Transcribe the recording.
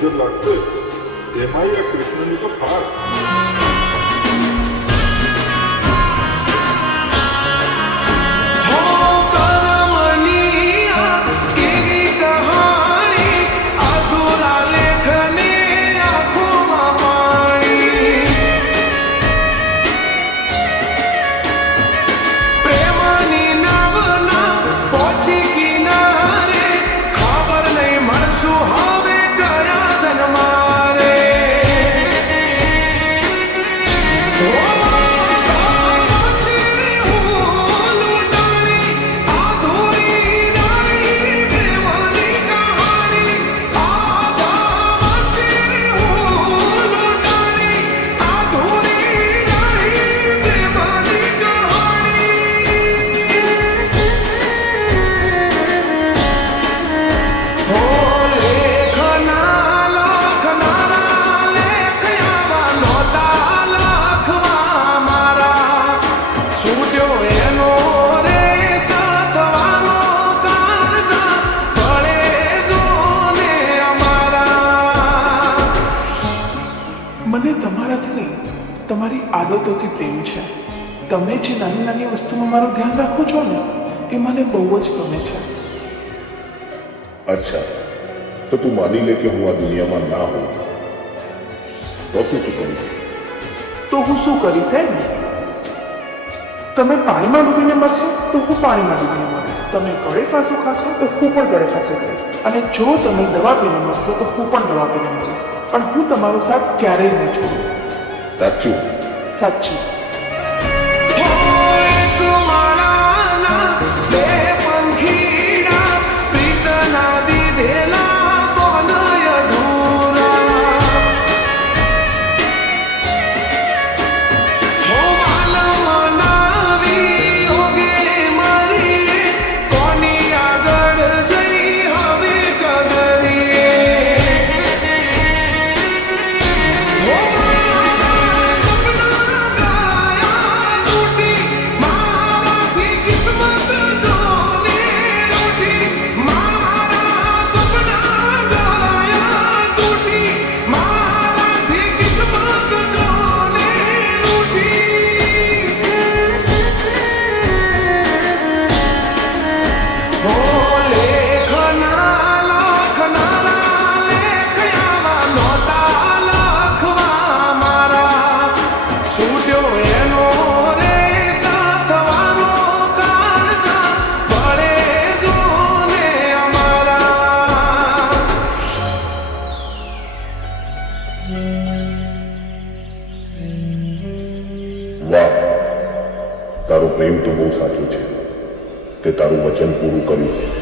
નજર લાગશે એમાં આ કૃષ્ણની તો ખાસ મને તમારાથી નહીં તમારી આદતોથી પ્રેમ છે. તમે જે નાની નાની વસ્તુમાં મારું ધ્યાન રાખો છો ને એ મને બહુ જ ગમે છે. અચ્છા, તો તું માની લે કે હું આ દુનિયામાં ના હોઉં તો તું શું કરીશ? તો હું શું કરીશ એમ? તમે પાણીમાં ડૂબીને મરશો તો હું પાણીમાં ડૂબીને મરીશ. તમે ગળે ફાંસો ખાશો તો હું પણ ગળે ફાંસો ખાઈશ. અને જો તમે દવા પીને મરશો તો હું પણ દવા પીને મરીશ. પણ હું તમારો સાથ ક્યારેય નહીં છોડું. સાચું? સાચું. વાહ, તારો પ્રેમ તો બહુ સાચો છે. તે તારું વચન પૂરું કર્યું.